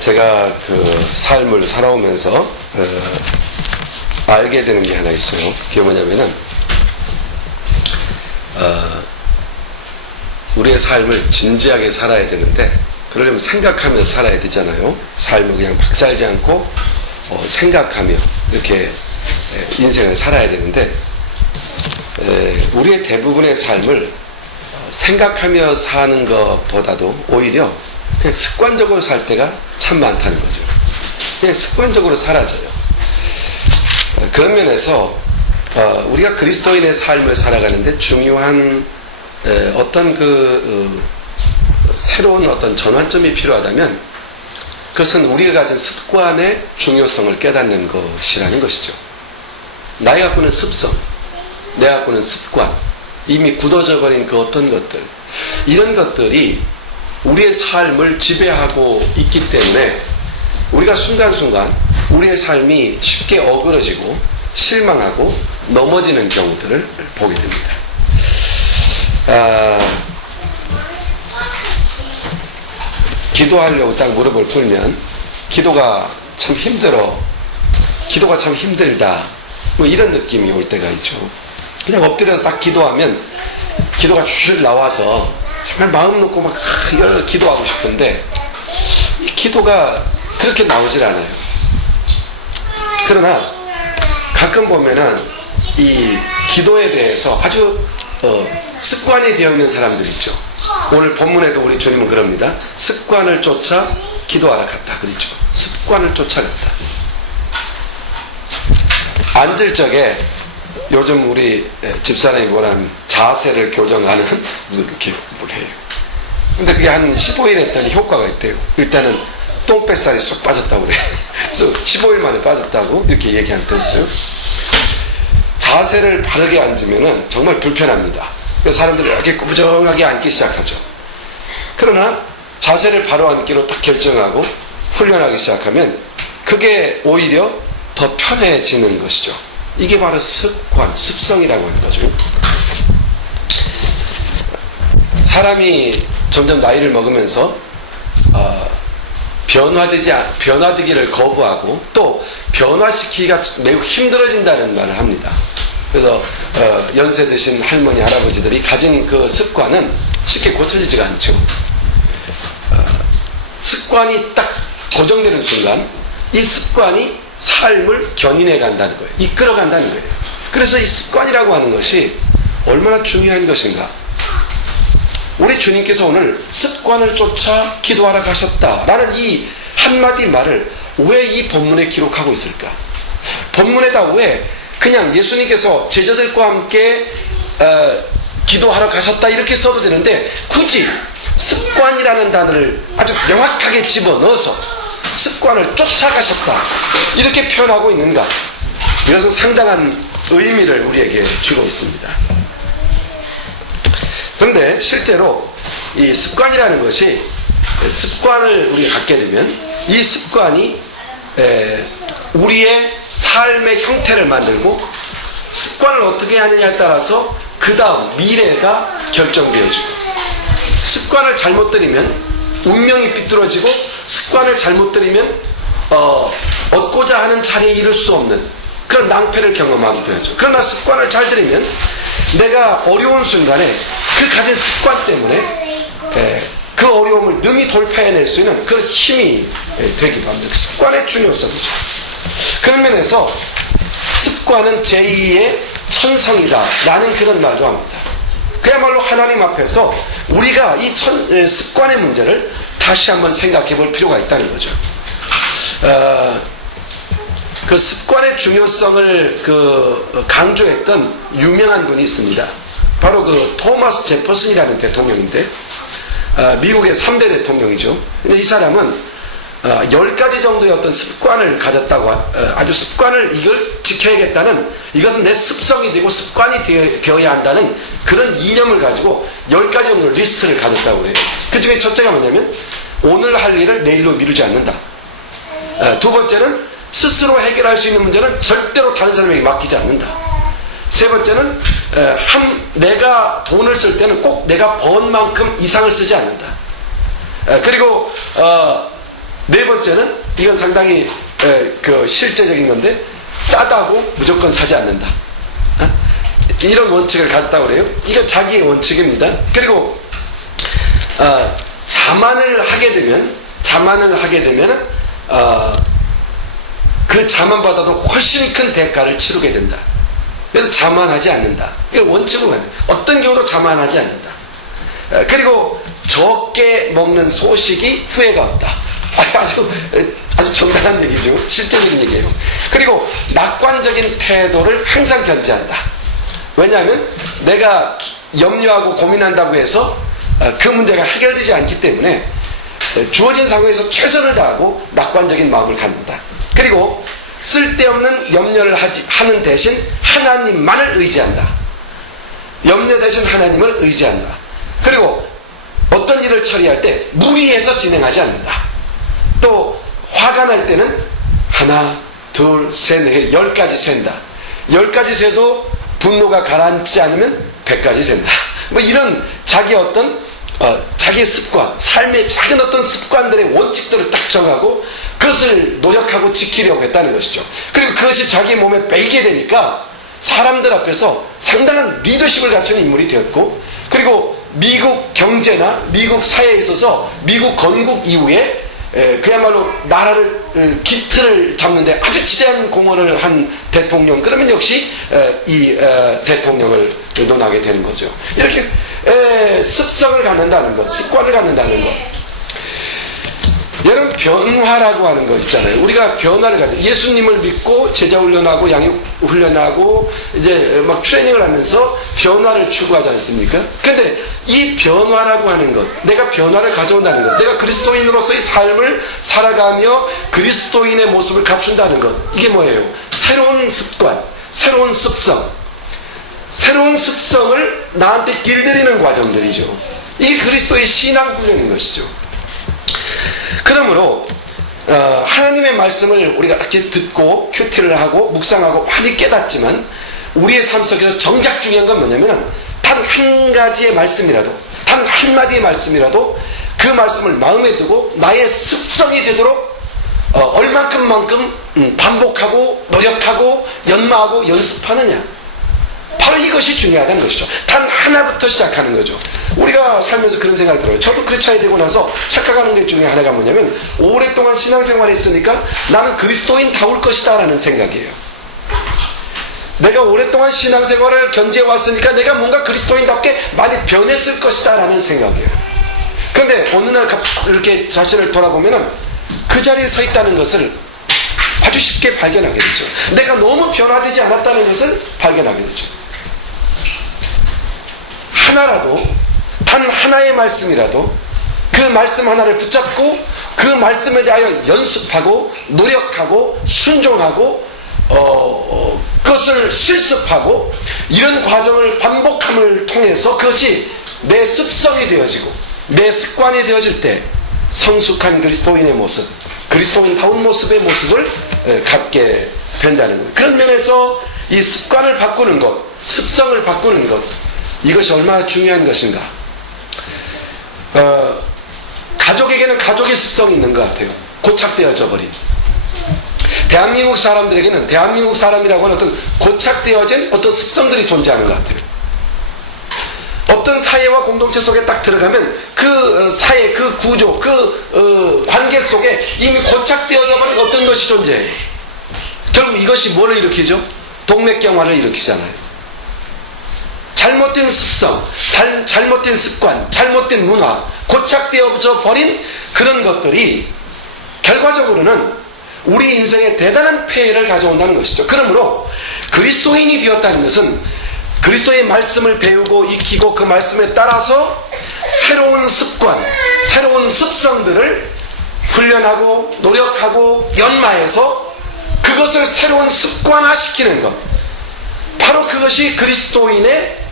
제가 그 삶을 살아오면서 알게 되는 게 하나 있어요. 그게 뭐냐면은 우리의 삶을 진지하게 살아야 되는데, 그러려면 생각하면서 살아야 되잖아요. 삶을 그냥 막 살지 않고 생각하며 이렇게 인생을 살아야 되는데, 우리의 대부분의 삶을 생각하며 사는 것보다도 오히려 그냥 습관적으로 살 때가 참 많다는 거죠. 그냥 습관적으로 사라져요. 그런 면에서 우리가 그리스도인의 삶을 살아가는데 중요한 어떤 새로운 어떤 전환점이 필요하다면, 그것은 우리가 가진 습관의 중요성을 깨닫는 것이라는 것이죠. 나이 갖고는 습성, 내 갖고는 습관, 이미 굳어져 버린 그 어떤 것들, 이런 것들이 우리의 삶을 지배하고 있기 때문에 우리가 순간순간 우리의 삶이 쉽게 어그러지고 실망하고 넘어지는 경우들을 보게 됩니다. 기도하려고 딱 무릎을 꿇으면 기도가 참 힘들어, 기도가 참 힘들다, 뭐 이런 느낌이 올 때가 있죠. 그냥 엎드려서 딱 기도하면 기도가 줄 나와서 정말 마음 놓고 막 기도하고 싶은데, 이 기도가 그렇게 나오질 않아요. 그러나 가끔 보면은 이 기도에 대해서 아주 습관이 되어 있는 사람들 있죠. 오늘 본문에도 우리 주님은 그럽니다. 습관을 쫓아 기도하러 갔다 그랬죠. 습관을 쫓아갔다. 앉을 적에 요즘 우리 집사람이 뭐라면 자세를 교정하는 무슨 기법을 해요. 근데 그게 한 15일 했더니 효과가 있대요. 일단은 똥뱃살이 쏙 빠졌다고 그래. 15일 만에 빠졌다고 이렇게 얘기한 데 있어요. 자세를 바르게 앉으면은 정말 불편합니다. 그래서 사람들이 이렇게 꾸부정하게 앉기 시작하죠. 그러나 자세를 바로 앉기로 딱 결정하고 훈련하기 시작하면 그게 오히려 더 편해지는 것이죠. 이게 바로 습관, 습성이라고 하는 거죠. 사람이 점점 나이를 먹으면서 변화되기를 거부하고 또 변화시키기가 매우 힘들어진다는 말을 합니다. 그래서 연세 드신 할머니, 할아버지들이 가진 그 습관은 쉽게 고쳐지지가 않죠. 습관이 딱 고정되는 순간 이 습관이 삶을 견인해 간다는 거예요. 이끌어 간다는 거예요. 그래서 이 습관이라고 하는 것이 얼마나 중요한 것인가. 우리 주님께서 오늘 습관을 쫓아 기도하러 가셨다라는 이 한마디 말을 왜 이 본문에 기록하고 있을까? 본문에다 왜 그냥 예수님께서 제자들과 함께 기도하러 가셨다 이렇게 써도 되는데 굳이 습관이라는 단어를 아주 명확하게 집어넣어서 습관을 쫓아가셨다 이렇게 표현하고 있는가? 이것은 상당한 의미를 우리에게 주고 있습니다. 그런데 실제로 이 습관이라는 것이, 습관을 우리가 갖게 되면 이 습관이 우리의 삶의 형태를 만들고, 습관을 어떻게 하느냐에 따라서 그 다음 미래가 결정되어지고, 습관을 잘못 들이면 운명이 삐뚤어지고, 습관을 잘못 들이면 얻고자 하는 자리에 이를 수 없는 그런 낭패를 경험하기도 하죠. 그러나 습관을 잘 들이면 내가 어려운 순간에 그 가진 습관 때문에 그 어려움을 능히 돌파해낼 수 있는 그런 힘이 되기도 합니다. 습관의 중요성이죠. 그런 면에서 습관은 제2의 천성이다 라는 그런 말도 합니다. 그야말로 하나님 앞에서 우리가 이 습관의 문제를 다시 한번 생각해 볼 필요가 있다는 거죠. 그 습관의 중요성을 강조했던 유명한 분이 있습니다. 바로 그 토마스 제퍼슨이라는 대통령인데, 미국의 3대 대통령이죠. 근데 이 사람은 10가지 정도의 어떤 습관을 가졌다고, 아주 습관을 이걸 지켜야겠다는, 이것은 내 습성이 되고 습관이 되어야 한다는 그런 이념을 가지고 10가지 정도 리스트를 가졌다고 그래요. 그 중에 첫째가 뭐냐면 오늘 할 일을 내일로 미루지 않는다. 두 번째는 스스로 해결할 수 있는 문제는 절대로 다른 사람에게 맡기지 않는다. 세 번째는 내가 돈을 쓸 때는 꼭 내가 번 만큼 이상을 쓰지 않는다. 그리고 네 번째는, 이건 상당히 실제적인 건데, 싸다고 무조건 사지 않는다. 이런 원칙을 갖다고 그래요. 이건 자기의 원칙입니다. 그리고 자만을 하게 되면 그 자만보다도 훨씬 큰 대가를 치르게 된다. 그래서 자만하지 않는다. 이걸 원칙으로 가는, 어떤 경우도 자만하지 않는다. 그리고 적게 먹는 소식이 후회가 없다. 아주 정당한 얘기죠. 실제적인 얘기예요. 그리고 낙관적인 태도를 항상 견지한다. 왜냐하면 내가 염려하고 고민한다고 해서 그 문제가 해결되지 않기 때문에 주어진 상황에서 최선을 다하고 낙관적인 마음을 갖는다. 그리고 쓸데없는 염려를 하는 대신 하나님만을 의지한다. 염려 대신 하나님을 의지한다. 그리고 어떤 일을 처리할 때 무리해서 진행하지 않는다. 또 화가 날 때는 하나, 둘, 셋, 넷, 10까지 센다. 10까지 세도 분노가 가라앉지 않으면 100까지 센다. 뭐 이런 자기 자기의 습관, 삶의 작은 어떤 습관들의 원칙들을 딱 정하고 그것을 노력하고 지키려고 했다는 것이죠. 그리고 그것이 자기 몸에 배이게 되니까 사람들 앞에서 상당한 리더십을 갖춘 인물이 되었고, 그리고 미국 경제나 미국 사회에 있어서 미국 건국 이후에 그야말로 나라를 기틀을 잡는데 아주 지대한 공헌을 한 대통령, 그러면 역시 이 대통령을 논하게 되는 거죠. 이렇게 습성을 갖는다는 것, 습관을 갖는다는 것. 여러분, 변화라고 하는 거 있잖아요. 우리가 변화를 가져, 예수님을 믿고 제자 훈련하고 양육 훈련하고 이제 막 트레이닝을 하면서 변화를 추구하지 않습니까? 근데 이 변화라고 하는 것, 내가 변화를 가져온다는 것, 내가 그리스도인으로서의 삶을 살아가며 그리스도인의 모습을 갖춘다는 것, 이게 뭐예요? 새로운 습관, 새로운 습성, 새로운 습성을 나한테 길들이는 과정들이죠. 이게 그리스도의 신앙 훈련인 것이죠. 그러므로 하나님의 말씀을 우리가 이렇게 듣고 큐티를 하고 묵상하고 많이 깨닫지만 우리의 삶 속에서 정작 중요한 건 뭐냐면 단 한 가지의 말씀이라도, 단 한마디의 말씀이라도 그 말씀을 마음에 두고 나의 습성이 되도록 얼만큼만큼 반복하고 노력하고 연마하고 연습하느냐, 바로 이것이 중요하다는 것이죠. 단 하나부터 시작하는 거죠. 우리가 살면서 그런 생각이 들어요. 저도 크리스찬이 되고 나서 착각하는 게 중에 하나가 뭐냐면, 오랫동안 신앙생활을 했으니까 나는 그리스도인다울 것이다 라는 생각이에요. 내가 오랫동안 신앙생활을 견지해 왔으니까 내가 뭔가 그리스도인답게 많이 변했을 것이다 라는 생각이에요. 그런데 어느 날 이렇게 자신을 돌아보면 그 자리에 서 있다는 것을 아주 쉽게 발견하게 되죠. 내가 너무 변화되지 않았다는 것을 발견하게 되죠. 하나라도, 단 하나의 말씀이라도 그 말씀 하나를 붙잡고 그 말씀에 대하여 연습하고 노력하고 순종하고 그것을 실습하고 이런 과정을 반복함을 통해서 그것이 내 습성이 되어지고 내 습관이 되어질 때 성숙한 그리스도인의 모습, 그리스도인다운 모습의 모습을 갖게 된다는 것. 그런 면에서 이 습관을 바꾸는 것, 습성을 바꾸는 것, 이것이 얼마나 중요한 것인가. 가족에게는 가족의 습성이 있는 것 같아요. 고착되어져 버린. 대한민국 사람들에게는 대한민국 사람이라고 하는 어떤 고착되어진 어떤 습성들이 존재하는 것 같아요. 어떤 사회와 공동체 속에 딱 들어가면 그 사회, 그 구조, 그 관계 속에 이미 고착되어져 버린 어떤 것이 존재해요. 결국 이것이 뭐를 일으키죠? 동맥경화를 일으키잖아요. 잘못된 습성, 잘못된 습관, 잘못된 문화, 고착되어져 버린 그런 것들이 결과적으로는 우리 인생에 대단한 폐해를 가져온다는 것이죠. 그러므로 그리스도인이 되었다는 것은 그리스도의 말씀을 배우고 익히고 그 말씀에 따라서 새로운 습관, 새로운 습성들을 훈련하고 노력하고 연마해서 그것을 새로운 습관화시키는 것, 바로 그것이 그리스도인의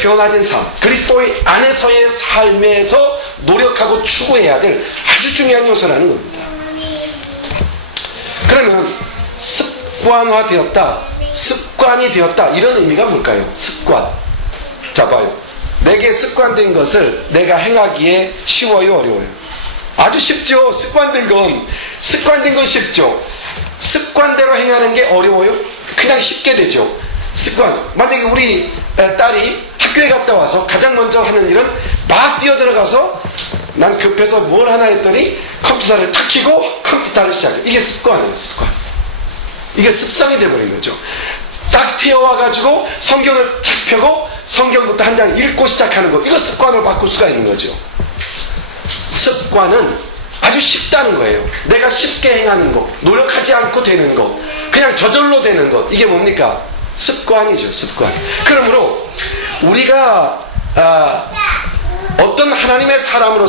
변화된 삶, 그리스도의 안에서의 삶에서 노력하고 추구해야 될 아주 중요한 요소라는 겁니다. 그러면 습관화되었다, 습관이 되었다, 이런 의미가 뭘까요? 습관. 자, 봐요. 내게 습관된 것을 내가 행하기에 쉬워요, 어려워요? 아주 쉽죠. 습관된 건 쉽죠. 습관대로 행하는 게 어려워요? 그냥 쉽게 되죠. 만약에 우리 딸이 학교에 갔다 와서 가장 먼저 하는 일은 막 뛰어들어가서 난 급해서 뭘 하나 했더니 컴퓨터를 탁 켜고 컴퓨터를 시작해. 이게 습관이에요. 이게 습성이 돼버린 거죠. 딱 튀어와가지고 성경을 탁 펴고 성경부터 한 장 읽고 시작하는 거, 이거 습관으로 바꿀 수가 있는 거죠. 습관은 아주 쉽다는 거예요. 내가 쉽게 행하는 것, 노력하지 않고 되는 것, 그냥 저절로 되는 것, 이게 뭡니까? 습관이죠. 습관. 그러므로 우리가 어떤 하나님의 사람으로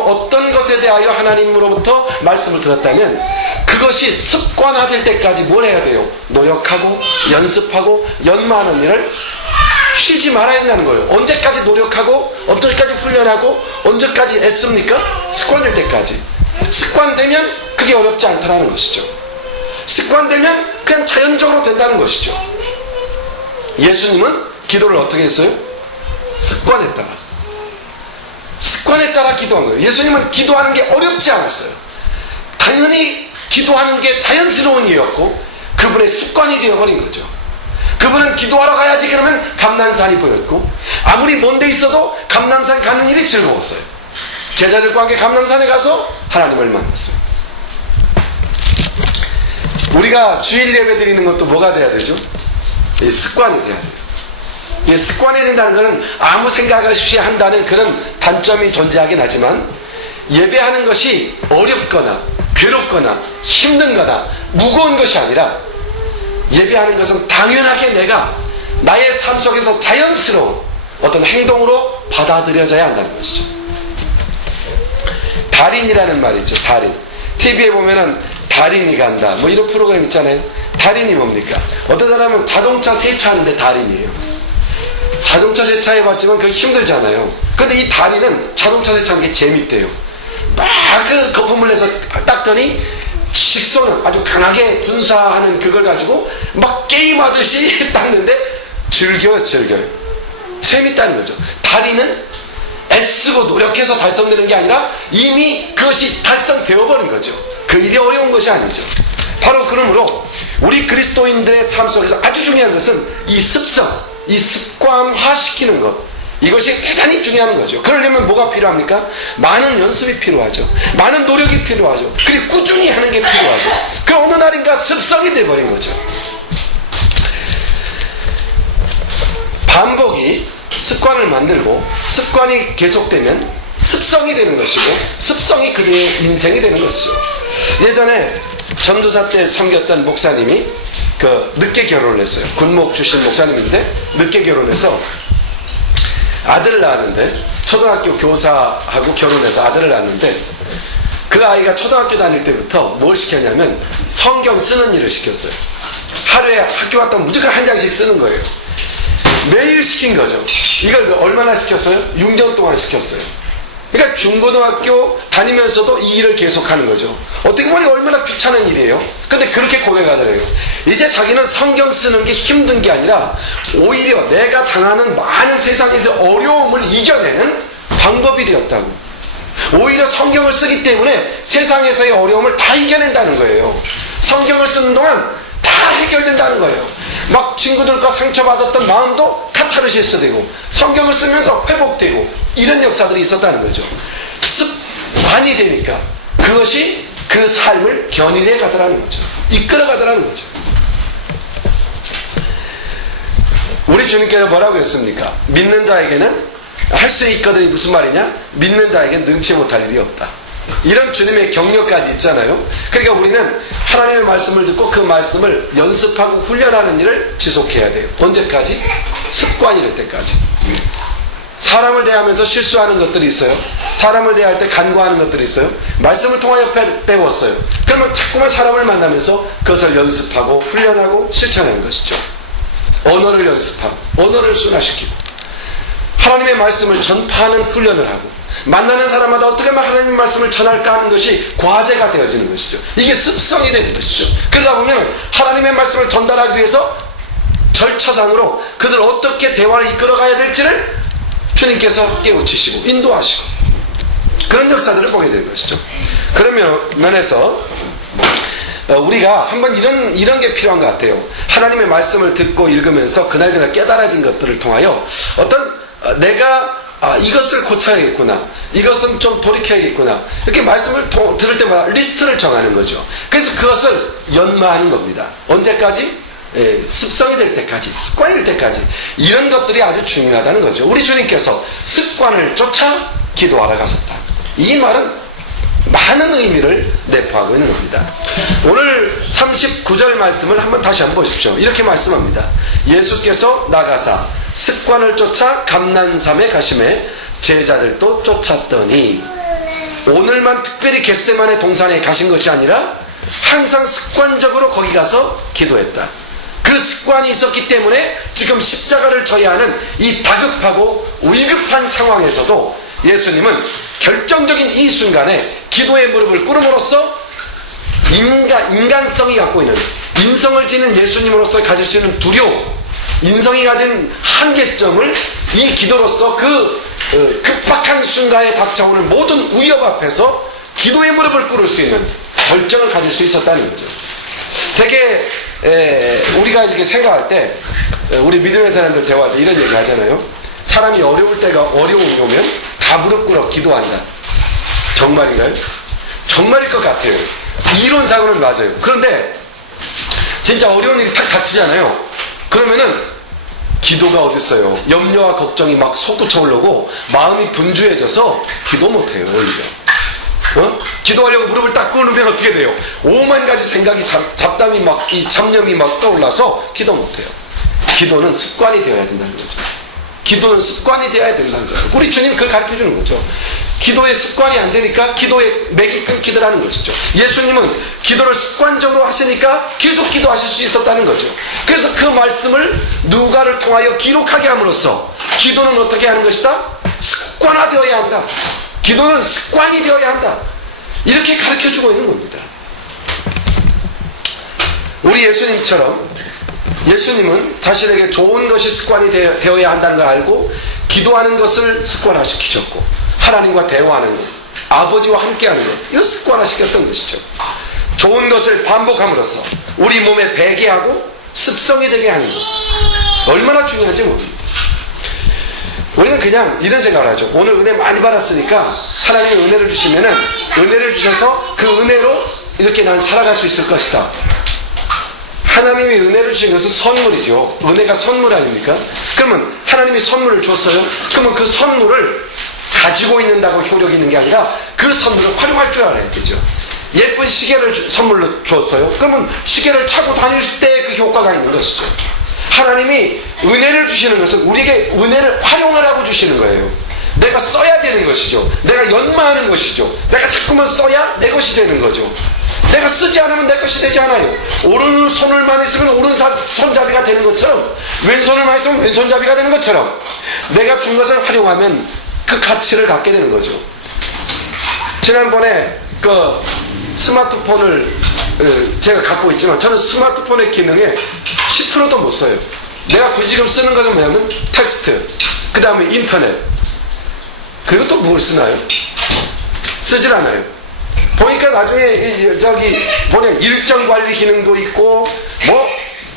어떤 것에 대하여 하나님으로부터 말씀을 들었다면 그것이 습관화될 때까지 뭘 해야 돼요? 노력하고 연습하고 연마하는 일을 쉬지 말아야 한다는 거예요. 언제까지 노력하고 언제까지 훈련하고 언제까지 애씁니까? 습관될 때까지. 습관되면 그게 어렵지 않다는 것이죠. 습관되면 그냥 자연적으로 된다는 것이죠. 예수님은 기도를 어떻게 했어요? 습관에 따라 기도한 거예요. 예수님은 기도하는 게 어렵지 않았어요. 당연히 기도하는 게 자연스러운 일이었고 그분의 습관이 되어버린 거죠. 그분은 기도하러 가야지 그러면 감난산이 보였고, 아무리 먼 데 있어도 감난산 가는 일이 즐거웠어요. 제자들과 함께 감난산에 가서 하나님을 만났어요. 우리가 주일 예배 드리는 것도 뭐가 돼야 되죠? 이 습관이 돼야 돼요. 이 습관이 된다는 것은 아무 생각 없이 한다는 그런 단점이 존재하긴 하지만, 예배하는 것이 어렵거나 괴롭거나 힘든거나 무거운 것이 아니라 예배하는 것은 당연하게 내가 나의 삶 속에서 자연스러운 어떤 행동으로 받아들여져야 한다는 것이죠. 달인이라는 말이죠. 달인. TV에 보면은 달인이 간다 뭐 이런 프로그램 있잖아요. 달인이 뭡니까? 어떤 사람은 자동차 세차하는데 달인이에요. 자동차 세차해봤지만 그게 힘들잖아요. 근데 이 달인은 자동차 세차하는 게 재밌대요. 막 그 거품을 내서 닦더니 직선은 아주 강하게 분사하는 그걸 가지고 막 게임하듯이 닦는데 즐겨요. 재밌다는 거죠. 달인은 애쓰고 노력해서 달성되는 게 아니라 이미 그것이 달성되어버린 거죠. 그 일이 어려운 것이 아니죠. 바로 그러므로 우리 그리스도인들의 삶 속에서 아주 중요한 것은 이 습성, 이 습관화시키는 것, 이것이 대단히 중요한 거죠. 그러려면 뭐가 필요합니까? 많은 연습이 필요하죠. 많은 노력이 필요하죠. 그리고 꾸준히 하는 게 필요하죠. 그 어느 날인가 습성이 돼버린 거죠. 반복이 습관을 만들고 습관이 계속되면 습성이 되는 것이고 습성이 그대의 인생이 되는 것이죠. 예전에 전도사 때 섬겼던 목사님이 늦게 결혼을 했어요. 군목 출신 목사님인데 늦게 결혼해서 아들을 낳았는데, 초등학교 교사하고 결혼해서 아들을 낳았는데, 그 아이가 초등학교 다닐 때부터 뭘 시켰냐면 성경 쓰는 일을 시켰어요. 하루에 학교 갔다 오면 무조건 한 장씩 쓰는 거예요. 매일 시킨 거죠. 이걸 얼마나 시켰어요? 6년 동안 시켰어요. 그러니까 중고등학교 다니면서도 이 일을 계속하는 거죠. 어떻게 보니 얼마나 귀찮은 일이에요. 근데 그렇게 고백하더래요. 이제 자기는 성경 쓰는 게 힘든 게 아니라 오히려 내가 당하는 많은 세상에서 어려움을 이겨내는 방법이 되었다고. 오히려 성경을 쓰기 때문에 세상에서의 어려움을 다 이겨낸다는 거예요. 성경을 쓰는 동안 다 해결된다는 거예요. 막 친구들과 상처받았던 마음도 카타르시스 되고, 성경을 쓰면서 회복되고, 이런 역사들이 있었다는 거죠. 습관이 되니까 그것이 그 삶을 견인해 가더라는 거죠. 이끌어 가더라는 거죠. 우리 주님께서 뭐라고 했습니까? 믿는 자에게는 할 수 있거든요. 무슨 말이냐? 믿는 자에게는 능치 못할 일이 없다. 이런 주님의 격려까지 있잖아요. 그러니까 우리는 하나님의 말씀을 듣고 그 말씀을 연습하고 훈련하는 일을 지속해야 돼요. 언제까지? 습관이 될 때까지. 사람을 대하면서 실수하는 것들이 있어요. 사람을 대할 때 간과하는 것들이 있어요. 말씀을 통하여 배웠어요. 그러면 자꾸만 사람을 만나면서 그것을 연습하고 훈련하고 실천하는 것이죠. 언어를 연습하고 언어를 순화시키고 하나님의 말씀을 전파하는 훈련을 하고, 만나는 사람마다 어떻게 하면 하나님의 말씀을 전할까 하는 것이 과제가 되어지는 것이죠. 이게 습성이 되는 것이죠. 그러다 보면 하나님의 말씀을 전달하기 위해서 절차상으로 그들 어떻게 대화를 이끌어가야 될지를 주님께서 깨우치시고 인도하시고, 그런 역사들을 보게 되는 것이죠. 그런 면에서 우리가 한번 이런 게 필요한 것 같아요. 하나님의 말씀을 듣고 읽으면서 그날 깨달아진 것들을 통하여 내가 이것을 고쳐야겠구나, 이것은 좀 돌이켜야겠구나, 이렇게 말씀을 들을 때마다 리스트를 정하는 거죠. 그래서 그것을 연마하는 겁니다. 언제까지? 습성이 될 때까지, 습관이 될 때까지. 이런 것들이 아주 중요하다는 거죠. 우리 주님께서 습관을 쫓아 기도하러 가셨다. 이 말은 많은 의미를 내포하고 있는 겁니다. 오늘 39절 말씀을 다시 한번 보십시오. 이렇게 말씀합니다. 예수께서 나가사 습관을 쫓아 감난산에 가심에 제자들도 쫓았더니, 오늘만 특별히 겟세마네 동산에 가신 것이 아니라 항상 습관적으로 거기 가서 기도했다. 그 습관이 있었기 때문에 지금 십자가를 져야 하는 이 다급하고 위급한 상황에서도 예수님은 결정적인 이 순간에 기도의 무릎을 꿇음으로써 인간성이 갖고 있는, 인성을 지닌 예수님으로서 가질 수 있는 두려움, 인성이 가진 한계점을 이 기도로서 급박한 순간에 닥쳐오는 모든 위협 앞에서 기도의 무릎을 꿇을 수 있는 결정을 가질 수 있었다는 거죠. 되게 우리가 이렇게 생각할 때, 우리 믿음의 사람들 대화할 때 이런 얘기 하잖아요. 사람이 어려울 때가 어려움이 오면 다 무릎 꿇어 기도한다. 정말인가요? 정말일 것 같아요. 이론상으로는 맞아요. 그런데 진짜 어려운 일이 탁 닥치잖아요. 그러면은 기도가 어딨어요. 염려와 걱정이 막 솟구쳐 올라오고 마음이 분주해져서 기도 못해요. 오히려 기도하려고 무릎을 딱 꿇으면 어떻게 돼요? 오만 가지 생각이 잡담이 막, 이 잡념이 막 떠올라서 기도 못해요. 기도는 습관이 되어야 된다는 거죠. 기도는 습관이 되어야 된다는 거예요. 우리 주님 그걸 가르쳐 주는 거죠. 기도의 습관이 안 되니까 기도의 맥이 끊기더라는 것이죠. 예수님은 기도를 습관적으로 하시니까 계속 기도하실 수 있었다는 거죠. 그래서 그 말씀을 누가를 통하여 기록하게 함으로써 기도는 어떻게 하는 것이다? 습관화되어야 한다. 기도는 습관이 되어야 한다. 이렇게 가르쳐 주고 있는 겁니다. 우리 예수님처럼 예수님은 자신에게 좋은 것이 습관이 되어야 한다는 걸 알고 기도하는 것을 습관화시키셨고, 하나님과 대화하는 것, 아버지와 함께하는 것, 이거 습관화시켰던 것이죠. 좋은 것을 반복함으로써 우리 몸에 배게 하고 습성이 되게 하는 것, 얼마나 중요한지 모릅니다. 우리는 그냥 이런 생각을 하죠. 오늘 은혜 많이 받았으니까 하나님이 은혜를 주시면은 은혜를 주셔서 그 은혜로 이렇게 난 살아갈 수 있을 것이다. 하나님이 은혜를 주신 것은 선물이죠. 은혜가 선물 아닙니까? 그러면 하나님이 선물을 줬어요. 그러면 그 선물을 가지고 있는다고 효력이 있는 게 아니라 그 선물을 활용할 줄 알아야 되죠. 예쁜 시계를 선물로 주었어요. 그러면 시계를 차고 다닐 때 그 효과가 있는 것이죠. 하나님이 은혜를 주시는 것은 우리에게 은혜를 활용하라고 주시는 거예요. 내가 써야 되는 것이죠. 내가 연마하는 것이죠. 내가 자꾸만 써야 내 것이 되는 거죠. 내가 쓰지 않으면 내 것이 되지 않아요. 오른손을만 있으면 오른손잡이가 되는 것처럼, 왼손을만 있으면 왼손잡이가 되는 것처럼, 내가 준 것을 활용하면 그 가치를 갖게 되는 거죠. 지난번에 그 스마트폰을 제가 갖고 있지만 저는 스마트폰의 기능에 10%도 못 써요. 내가 지금 쓰는 것은 뭐냐면 텍스트, 그 다음에 인터넷, 그리고 또 뭘 쓰나요? 쓰질 않아요. 보니까 나중에 보내 일정 관리 기능도 있고 뭐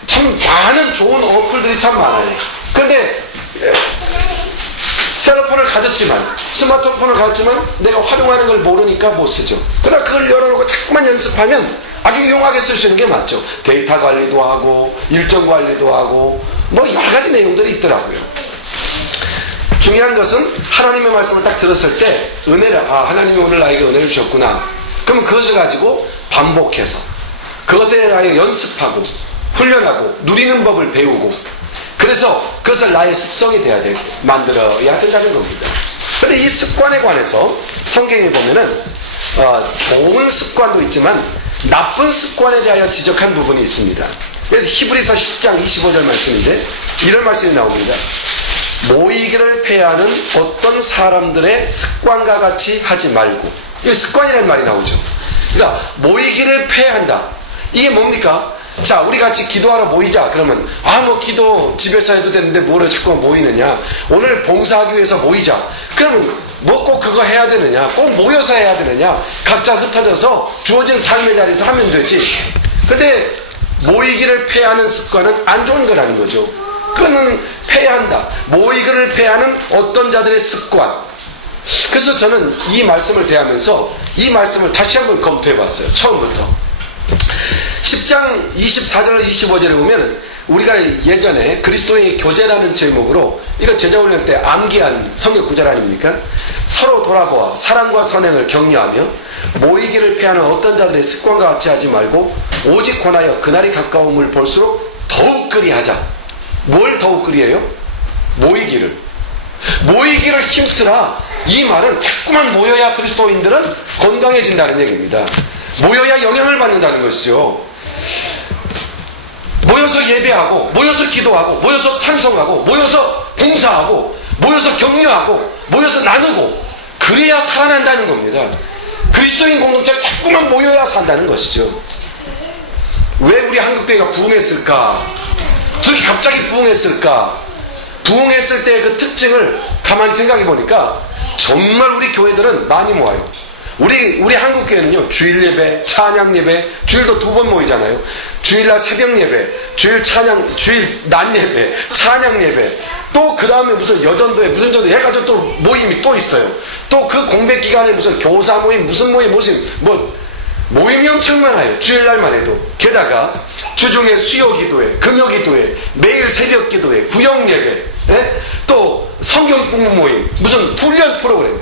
참 많은 좋은 어플들이 참 많아요. 그런데 셀폰을 가졌지만, 스마트폰을 가졌지만 내가 활용하는 걸 모르니까 못 쓰죠. 그러나 그걸 열어놓고 자꾸만 연습하면 아주 유용하게 쓸 수 있는 게 맞죠. 데이터 관리도 하고 일정 관리도 하고 뭐 여러 가지 내용들이 있더라고요. 중요한 것은 하나님의 말씀을 딱 들었을 때 은혜를, 하나님이 오늘 나에게 은혜를 주셨구나. 그러면 그것을 가지고 반복해서 그것에 대하여 연습하고 훈련하고 누리는 법을 배우고, 그래서 그것을 나의 습성이 만들어야 된다는 겁니다. 그런데 이 습관에 관해서 성경에 보면은 좋은 습관도 있지만 나쁜 습관에 대하여 지적한 부분이 있습니다. 그래서 히브리서 10장 25절 말씀인데 이런 말씀이 나옵니다. 모이기를 패하는 어떤 사람들의 습관과 같이 하지 말고, 이 습관이라는 말이 나오죠. 그러니까 모이기를 패한다. 이게 뭡니까? 자, 우리 같이 기도하러 모이자. 그러면 뭐 기도 집에서 해도 되는데 뭐를 자꾸 모이느냐. 오늘 봉사하기 위해서 모이자. 그러면 뭐 꼭 그거 해야 되느냐, 꼭 모여서 해야 되느냐, 각자 흩어져서 주어진 삶의 자리에서 하면 되지. 근데 모이기를 폐하는 습관은 안 좋은 거라는 거죠. 그는 폐한다. 모이기를 폐하는 어떤 자들의 습관. 그래서 저는 이 말씀을 대하면서 이 말씀을 다시 한번 검토해 봤어요. 처음부터 10장 24절 25절에 보면 우리가 예전에 그리스도의 교제라는 제목으로 이거 제자훈련 때 암기한 성경 구절 아닙니까? 서로 돌아보아 사랑과 선행을 격려하며 모이기를 폐하는 어떤 자들의 습관과 같이 하지 말고 오직 권하여 그날이 가까움을 볼수록 더욱 그리하자. 뭘 더욱 그리해요? 모이기를 힘쓰라. 이 말은 자꾸만 모여야 그리스도인들은 건강해진다는 얘기입니다. 모여야 영향을 받는다는 것이죠. 모여서 예배하고, 모여서 기도하고, 모여서 찬송하고, 모여서 봉사하고, 모여서 격려하고, 모여서 나누고, 그래야 살아난다는 겁니다. 그리스도인 공동체가 자꾸만 모여야 산다는 것이죠. 왜 우리 한국교회가 부흥했을까? 저렇게 갑자기 부흥했을까? 부흥했을 때의 그 특징을 가만히 생각해 보니까 정말 우리 교회들은 많이 모아요. 우리 한국교회는요, 주일 예배, 찬양 예배, 주일도 2번 모이잖아요. 주일날 새벽 예배, 주일 낮 예배, 찬양 예배, 또 그 다음에 무슨 여전도회, 무슨 전도 해가지고 또 모임이 또 있어요. 또 그 공백 기간에 무슨 교사 모임, 무슨 모임이 엄청 많아요. 주일날만 해도. 게다가 주중에 수요 기도회, 금요 기도회, 매일 새벽 기도회, 구역 예배, 또 성경 공부 모임, 무슨 훈련 프로그램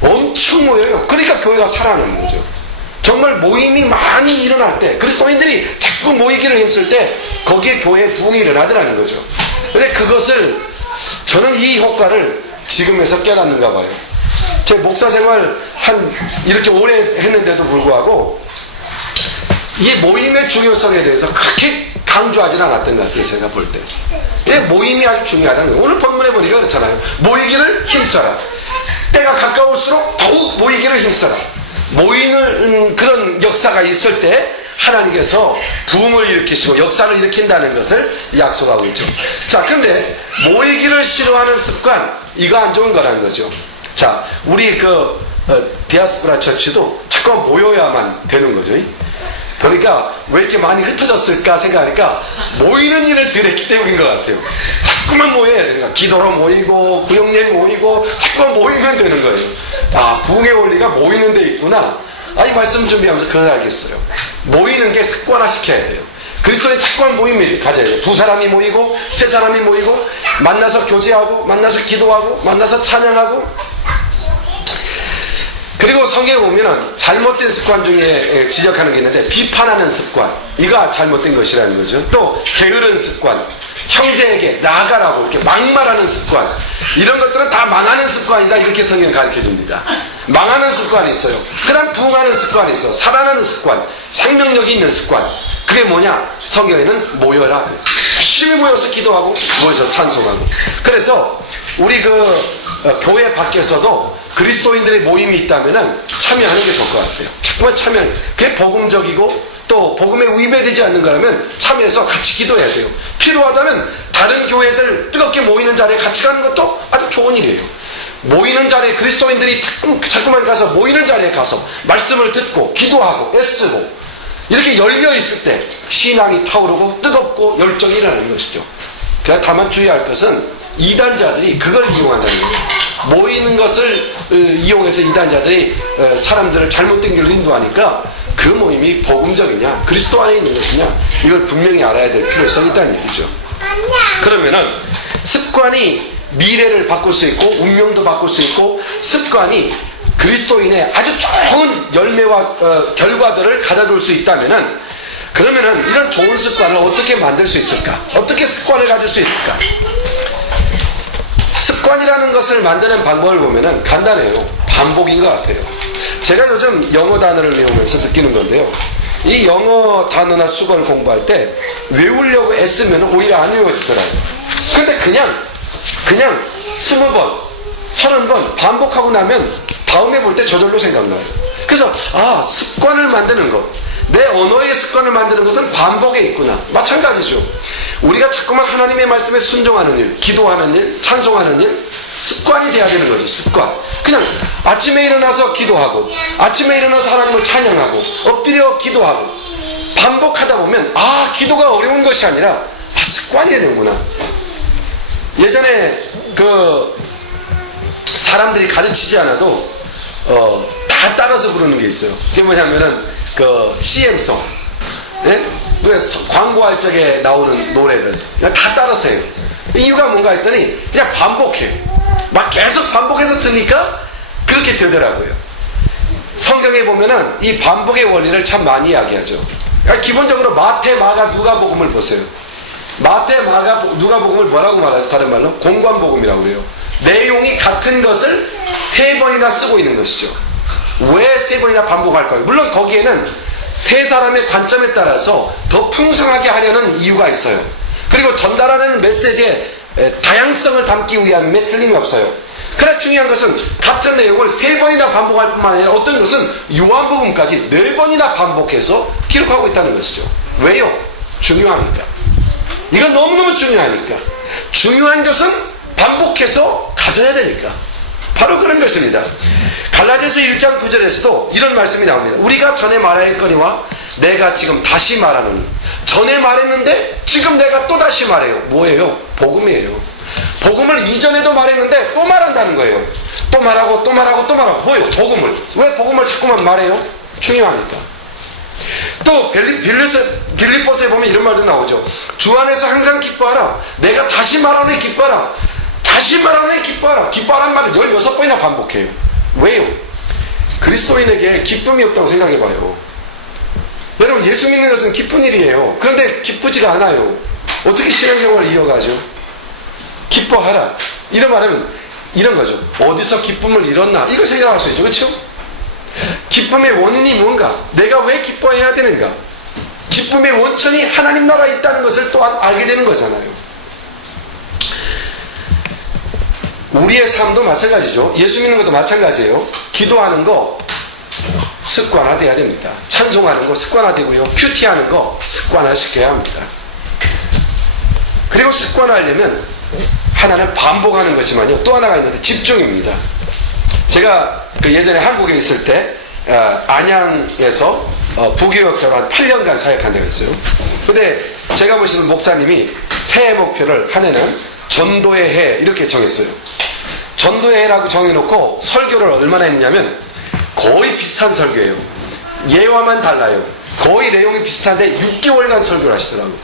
엄청 모여요. 그러니까 교회가 살아나는 거죠. 정말 모임이 많이 일어날 때, 그리스도인들이 자꾸 모이기를 힘쓸 때 거기에 교회에 부흥이 일어나더라는 거죠. 근데 그것을 저는 이 효과를 지금에서 깨닫는가 봐요. 제 목사 생활 이렇게 오래 했는데도 불구하고 이 모임의 중요성에 대해서 그렇게 강조하지는 않았던 것 같아요. 제가 볼 때. 왜 모임이 아주 중요하다는 거예요. 오늘 본문에 보니까 그렇잖아요. 모이기를 힘써라. 때가 가까울수록 더욱 모이기를 힘써라. 모이는 그런 역사가 있을 때 하나님께서 부흥을 일으키시고 역사를 일으킨다는 것을 약속하고 있죠. 자, 근데 모이기를 싫어하는 습관, 이거 안 좋은 거라는 거죠. 자, 우리 디아스포라 처치도 자꾸 모여야만 되는 거죠. 그러니까 왜 이렇게 많이 흩어졌을까 생각하니까 모이는 일을 덜 했기 때문인 것 같아요. 자꾸만 모여야 되니까 기도로 모이고 구역예배 모이고 자꾸만 모이면 되는 거예요. 아, 부흥의 원리가 모이는 데 있구나. 이 말씀 준비하면서 그걸 알겠어요. 모이는 게 습관화 시켜야 돼요. 그리스도의 자꾸만 모임을 가져야 돼요. 2사람이 모이고 3사람이 모이고 만나서 교제하고 만나서 기도하고 만나서 찬양하고. 그리고 성경에 보면은 잘못된 습관 중에 지적하는 게 있는데 비판하는 습관, 이거 잘못된 것이라는 거죠. 또 게으른 습관, 형제에게 나가라고 이렇게 막말하는 습관, 이런 것들은 다 망하는 습관이다, 이렇게 성경이 가르쳐 줍니다. 망하는 습관이 있어요. 그다음 부흥하는 습관이 있어. 살아나는 습관, 생명력이 있는 습관. 그게 뭐냐? 성경에는 모여라 그랬어요. 열심히 모여서 기도하고 모여서 찬송하고. 그래서 우리 교회 밖에서도 그리스도인들의 모임이 있다면 참여하는 게 좋을 것 같아요. 정말 참여하는, 그게 복음적이고 또 복음에 위배되지 않는 거라면 참여해서 같이 기도해야 돼요. 필요하다면 다른 교회들 뜨겁게 모이는 자리에 같이 가는 것도 아주 좋은 일이에요. 모이는 자리에 그리스도인들이 자꾸만 가서 모이는 자리에 가서 말씀을 듣고 기도하고 애쓰고 이렇게 열려 있을 때 신앙이 타오르고 뜨겁고 열정이 일어나는 것이죠. 그러나 다만 주의할 것은 이단자들이 그걸 이용한다는 거예요. 모이는 것을 이용해서 이단자들이 사람들을 잘못된 길로 인도하니까 그 모임이 복음적이냐 그리스도 안에 있는 것이냐 이걸 분명히 알아야 될 필요성이 있다는 얘기죠. 그러면은 습관이 미래를 바꿀 수 있고 운명도 바꿀 수 있고 습관이 그리스도인의 아주 좋은 열매와 결과들을 가져줄 수 있다면은 그러면은 이런 좋은 습관을 어떻게 만들 수 있을까? 어떻게 습관을 가질 수 있을까? 습관이라는 것을 만드는 방법을 보면은 간단해요. 반복인 것 같아요. 제가 요즘 영어 단어를 배우면서 느끼는 건데요. 이 영어 단어나 수거를 공부할 때 외우려고 애쓰면 오히려 안 외워지더라고요. 근데 그냥 20번, 30번 반복하고 나면 다음에 볼 때 저절로 생각나요. 그래서 습관을 만드는 것, 내 언어의 습관을 만드는 것은 반복에 있구나. 마찬가지죠. 우리가 자꾸만 하나님의 말씀에 순종하는 일, 기도하는 일, 찬송하는 일, 습관이 돼야 되는 거죠. 습관. 그냥 아침에 일어나서 기도하고, 아침에 일어나서 하나님을 찬양하고, 엎드려 기도하고, 반복하다 보면, 기도가 어려운 것이 아니라, 습관이 되는구나. 예전에, 사람들이 가르치지 않아도, 다 따라서 부르는 게 있어요. 그게 뭐냐면은, CM송. 예? 광고할 적에 나오는 노래들. 그냥 다 따라서 해요. 이유가 뭔가 했더니, 그냥 반복해요. 막 계속 반복해서 듣니까, 그렇게 되더라고요. 성경에 보면은, 이 반복의 원리를 참 많이 이야기하죠. 그러니까 기본적으로 마태, 마가, 누가복음을 보세요. 마태, 마가, 누가복음을 뭐라고 말하죠? 다른 말로? 공관복음이라고 그래요. 내용이 같은 것을 3번이나 쓰고 있는 것이죠. 왜 3번이나 반복할까요? 물론 거기에는 세 사람의 관점에 따라서 더 풍성하게 하려는 이유가 있어요. 그리고 전달하는 메시지에 다양성을 담기 위함에 틀림이 없어요. 그러나 중요한 것은 같은 내용을 3번이나 반복할 뿐만 아니라 어떤 것은 요한복음까지 4번이나 반복해서 기록하고 있다는 것이죠. 왜요? 중요하니까. 이건 너무너무 중요하니까. 중요한 것은 반복해서 가져야 되니까. 바로 그런 것입니다. 갈라디아서 1장 9절에서도 이런 말씀이 나옵니다. 우리가 전에 말하였거니와 내가 지금 다시 말하노니. 전에 말했는데 지금 내가 또 다시 말해요. 뭐예요? 복음이에요. 복음을 이전에도 말했는데 또 말한다는 거예요. 또 말하고 또 말하고 또 말하고. 뭐예요? 복음을. 왜 복음을 자꾸만 말해요? 중요하니까. 또 빌립보서에 보면 이런 말도 나오죠. 주 안에서 항상 기뻐하라. 내가 다시 말하노니 기뻐하라. 다시 말하노니 기뻐하라. 기뻐하라는 말을 16번이나 반복해요. 왜요? 그리스도인에게 기쁨이 없다고 생각해봐요. 여러분, 예수 믿는 것은 기쁜 일이에요. 그런데 기쁘지가 않아요. 어떻게 신앙생활을 이어가죠? 기뻐하라. 이런 말하면 이런 거죠. 어디서 기쁨을 잃었나? 이걸 생각할 수 있죠. 그렇죠? 기쁨의 원인이 뭔가? 내가 왜 기뻐해야 되는가? 기쁨의 원천이 하나님 나라에 있다는 것을 또한 알게 되는 거잖아요. 우리의 삶도 마찬가지죠. 예수 믿는 것도 마찬가지예요. 기도하는 거 습관화돼야 됩니다. 찬송하는 거 습관화되고요. 큐티하는 거 습관화시켜야 합니다. 그리고 습관화하려면 하나는 반복하는 것이만요. 또 하나가 있는데 집중입니다. 제가 예전에 한국에 있을 때 안양에서 부교역자로 한 8년간 사역한 데가 있어요. 근데 제가 보시는 목사님이 새해 목표를 한 해는 전도의 해 이렇게 정했어요. 전도의 해라고 정해놓고 설교를 얼마나 했냐면 거의 비슷한 설교예요. 예화만 달라요. 거의 내용이 비슷한데 6개월간 설교를 하시더라고요.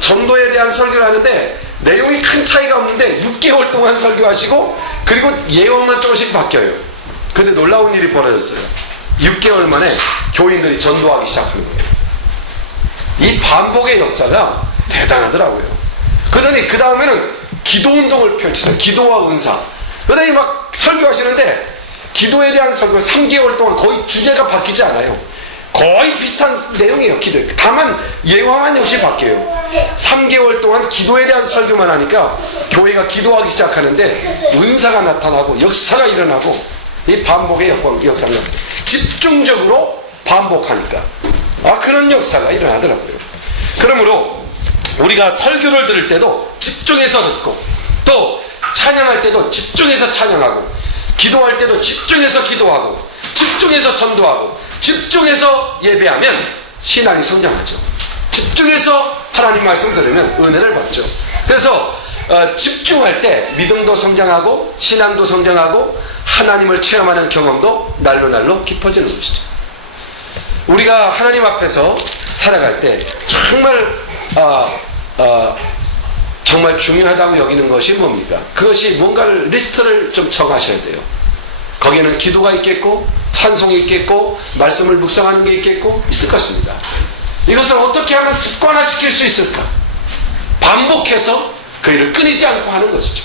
전도에 대한 설교를 하는데 내용이 큰 차이가 없는데 6개월 동안 설교하시고 그리고 예화만 조금씩 바뀌어요. 근데 놀라운 일이 벌어졌어요. 6개월 만에 교인들이 전도하기 시작하는 거예요. 이 반복의 역사가 대단하더라고요. 그러더니 그 다음에는 기도운동을 펼치세요. 기도와 은사. 그러더니 막 설교하시는데 기도에 대한 설교 3개월 동안 거의 주제가 바뀌지 않아요. 거의 비슷한 내용이에요. 기도. 다만 예화만 역시 바뀌어요. 3개월 동안 기도에 대한 설교만 하니까 교회가 기도하기 시작하는데 은사가 나타나고 역사가 일어나고 이 반복의 역사가 집중적으로 반복하니까 그런 역사가 일어나더라고요. 그러므로 우리가 설교를 들을 때도 집중해서 듣고 또 찬양할 때도 집중해서 찬양하고 기도할 때도 집중해서 기도하고 집중해서 전도하고 집중해서 예배하면 신앙이 성장하죠. 집중해서 하나님 말씀 들으면 은혜를 받죠. 그래서 집중할 때 믿음도 성장하고 신앙도 성장하고 하나님을 체험하는 경험도 날로 날로 깊어지는 것이죠. 우리가 하나님 앞에서 살아갈 때 정말 중요하다고 여기는 것이 뭡니까? 그것이 뭔가를 리스트를 좀 적으셔야 돼요. 거기에는 기도가 있겠고 찬송이 있겠고 말씀을 묵상하는 게 있겠고 있을 것입니다. 이것을 어떻게 하면 습관화시킬 수 있을까? 반복해서 그 일을 끊이지 않고 하는 것이죠.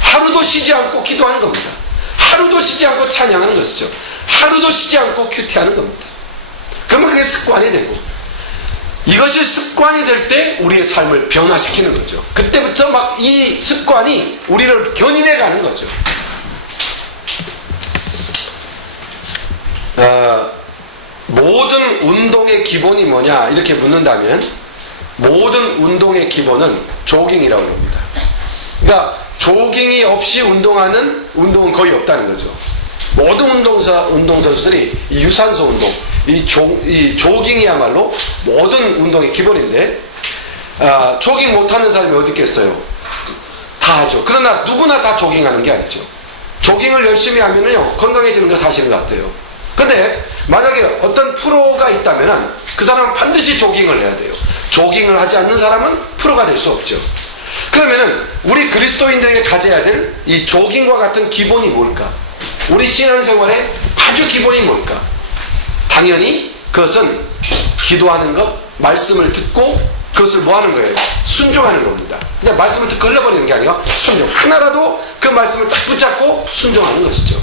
하루도 쉬지 않고 기도하는 겁니다. 하루도 쉬지 않고 찬양하는 것이죠. 하루도 쉬지 않고 큐티하는 겁니다. 그러면 그게 습관이 되고 이것이 습관이 될 때 우리의 삶을 변화시키는 거죠. 그때부터 막 이 습관이 우리를 견인해 가는 거죠. 모든 운동의 기본이 뭐냐 이렇게 묻는다면 모든 운동의 기본은 조깅이라고 합니다. 그러니까 조깅이 없이 운동은 거의 없다는 거죠. 모든 운동선수들이 이 유산소 운동, 이 조깅이야말로 모든 운동의 기본인데, 조깅 못하는 사람이 어디 있겠어요? 다 하죠. 그러나 누구나 다 조깅하는 게 아니죠. 조깅을 열심히 하면요 건강해지는 거 사실인 것 같아요. 근데 만약에 어떤 프로가 있다면 그 사람은 반드시 조깅을 해야 돼요. 조깅을 하지 않는 사람은 프로가 될 수 없죠. 그러면은 우리 그리스도인들에게 가져야 될 이 조깅과 같은 기본이 뭘까? 우리 신앙생활의 아주 기본이 뭘까? 당연히 그것은 기도하는 것, 말씀을 듣고 그것을 뭐 하는 거예요? 순종하는 겁니다. 그냥 말씀을 듣고 흘려버리는 게 아니라 순종. 하나라도 그 말씀을 딱 붙잡고 순종하는 것이죠.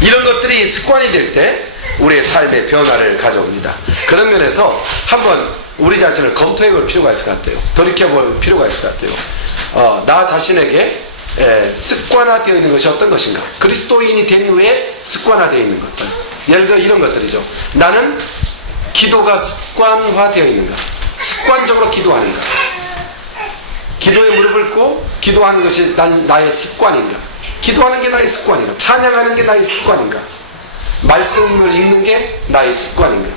이런 것들이 습관이 될 때 우리의 삶의 변화를 가져옵니다. 그런 면에서 한번 우리 자신을 검토해 볼 필요가 있을 것 같아요. 돌이켜 볼 필요가 있을 것 같아요. 나 자신에게 습관화되어 있는 것이 어떤 것인가? 그리스도인이 된 후에 습관화되어 있는 것들. 예를 들어 이런 것들이죠. 나는 기도가 습관화되어 있는가? 습관적으로 기도하는가? 기도에 무릎을 꿇고 기도하는 것이 나의 습관인가? 기도하는 게 나의 습관인가? 찬양하는 게 나의 습관인가? 말씀을 읽는 게 나의 습관인가?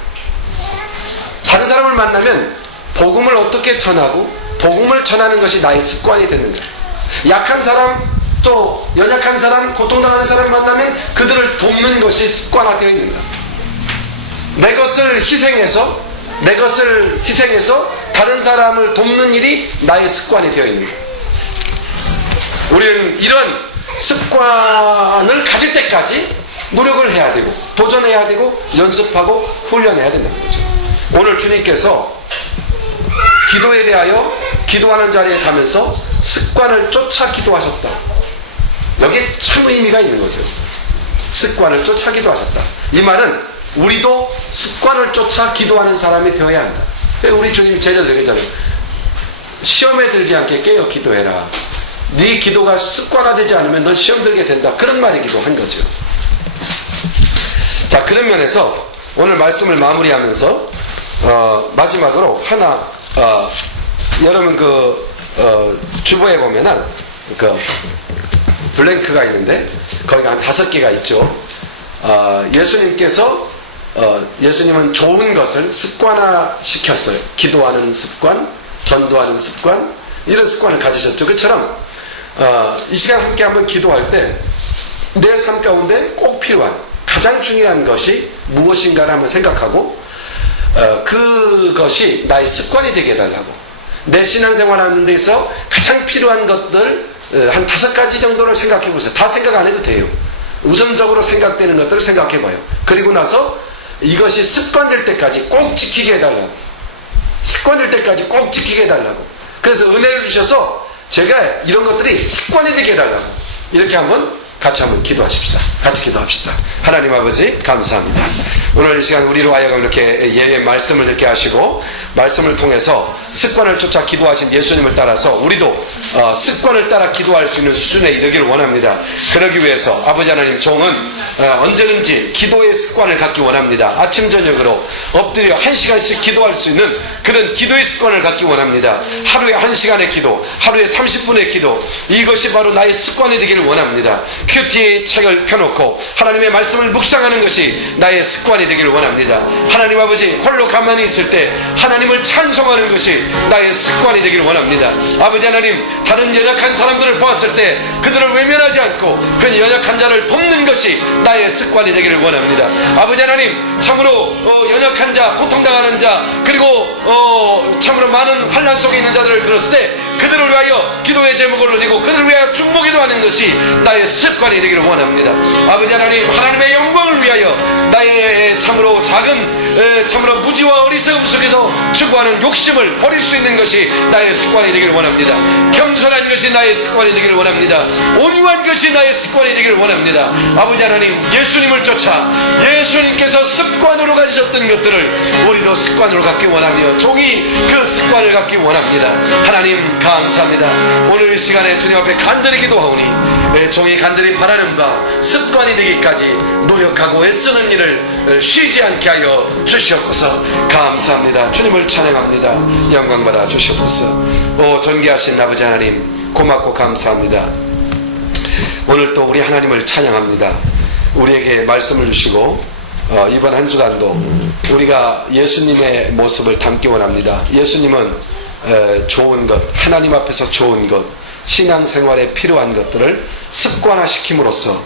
다른 사람을 만나면 복음을 어떻게 전하고 복음을 전하는 것이 나의 습관이 됐는가? 약한 사람, 또 연약한 사람, 고통당하는 사람을 만나면 그들을 돕는 것이 습관화되어 있는가? 내 것을 희생해서 다른 사람을 돕는 일이 나의 습관이 되어 있는가? 우리는 이런 습관을 가질 때까지 노력을 해야 되고 도전해야 되고 연습하고 훈련해야 된다는 거죠. 오늘 주님께서 기도에 대하여 기도하는 자리에 가면서 습관을 쫓아 기도하셨다. 여기에 참 의미가 있는 거죠. 습관을 쫓아 기도하셨다. 이 말은 우리도 습관을 쫓아 기도하는 사람이 되어야 한다. 우리 주님 제자들에게 했잖아요. 시험에 들지 않게 깨어 기도해라. 네 기도가 습관화되지 않으면 넌 시험 들게 된다. 그런 말이기도 한 거죠. 자, 그런 면에서 오늘 말씀을 마무리하면서 마지막으로 하나 여러분 주보에 보면은 블랭크가 있는데 거기가 한 5개가 있죠. 예수님은 좋은 것을 습관화 시켰어요. 기도하는 습관, 전도하는 습관, 이런 습관을 가지셨죠. 그처럼 이 시간 함께 한번 기도할 때 내 삶 가운데 꼭 필요한 가장 중요한 것이 무엇인가를 한번 생각하고 그것이 나의 습관이 되게 해달라고. 내 신앙생활 하는 데서 가장 필요한 것들 한 5가지 정도를 생각해 보세요. 다 생각 안 해도 돼요. 우선적으로 생각되는 것들을 생각해 봐요. 그리고 나서 이것이 습관될 때까지 꼭 지키게 해달라고. 습관될 때까지 꼭 지키게 해달라고. 그래서 은혜를 주셔서 제가 이런 것들이 습관이 되게 해달라고. 이렇게 같이 한번 기도하십시다. 같이 기도합시다. 하나님 아버지 감사합니다. 오늘 이 시간 우리로 하여금 이렇게 예의 말씀을 듣게 하시고 말씀을 통해서 습관을 쫓아 기도하신 예수님을 따라서 우리도 습관을 따라 기도할 수 있는 수준에 이르기를 원합니다. 그러기 위해서 아버지 하나님 종은 언제든지 기도의 습관을 갖기 원합니다. 아침 저녁으로 엎드려 1시간씩 기도할 수 있는 그런 기도의 습관을 갖기 원합니다. 하루에 1시간의 기도, 하루에 30분의 기도, 이것이 바로 나의 습관이 되기를 원합니다. 큐티의 책을 펴놓고 하나님의 말씀을 묵상하는 것이 나의 습관이 되기를 원합니다. 하나님 아버지 홀로 가만히 있을 때 하나님을 찬송하는 것이 나의 습관이 되기를 원합니다. 아버지 하나님 다른 연약한 사람들을 보았을 때 그들을 외면하지 않고 그 연약한 자를 돕는 것이 나의 습관이 되기를 원합니다. 아버지 하나님 참으로 연약한 자, 고통당하는 자, 그리고 참으로 많은 환난 속에 있는 자들을 들었을 때 그들을 위하여 기도의 제목을 올리고 그들을 위하여 중보기도 하는 것이 나의 습관이 되기를 원합니다. 아버지 하나님 하나님의 영광을 위하여 나의 참으로 작은 참으로 무지와 어리석음 속에서 추구하는 욕심을 버릴 수 있는 것이 나의 습관이 되기를 원합니다. 겸손한 것이 나의 습관이 되기를 원합니다. 온유한 것이 나의 습관이 되기를 원합니다. 아버지 하나님 예수님을 쫓아 예수님께서 습관으로 가지셨던 것들을 우리도 습관으로 갖기 원하며 종이 그 습관을 갖기 원합니다. 하나님 감사합니다. 오늘 이 시간에 주님 앞에 간절히 기도하오니 종이 간절히 바라는 바 습관이 되기까지 노력하고 애쓰는 일을 쉬지 않게 하여 주시옵소서. 감사합니다. 주님을 찬양합니다. 영광 받아 주시옵소서. 오 존귀하신 아버지 하나님 고맙고 감사합니다. 오늘 또 우리 하나님을 찬양합니다. 우리에게 말씀을 주시고 이번 한 주간도 우리가 예수님의 모습을 담기 원합니다. 예수님은 좋은 것, 하나님 앞에서 좋은 것, 신앙생활에 필요한 것들을 습관화시킴으로써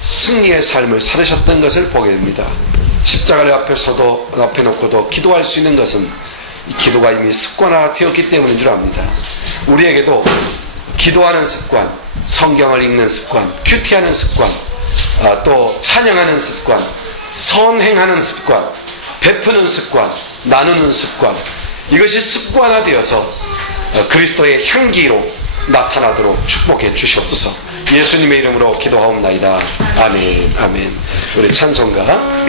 승리의 삶을 살으셨던 것을 보게 됩니다. 십자가를 앞에 놓고도 기도할 수 있는 것은 이 기도가 이미 습관화되었기 때문인 줄 압니다. 우리에게도 기도하는 습관, 성경을 읽는 습관, 큐티하는 습관, 또 찬양하는 습관, 선행하는 습관, 베푸는 습관, 나누는 습관, 이것이 습관화되어서 그리스도의 향기로 나타나도록 축복해 주시옵소서. 예수님의 이름으로 기도하옵나이다. 아멘. 아멘. 우리 찬송가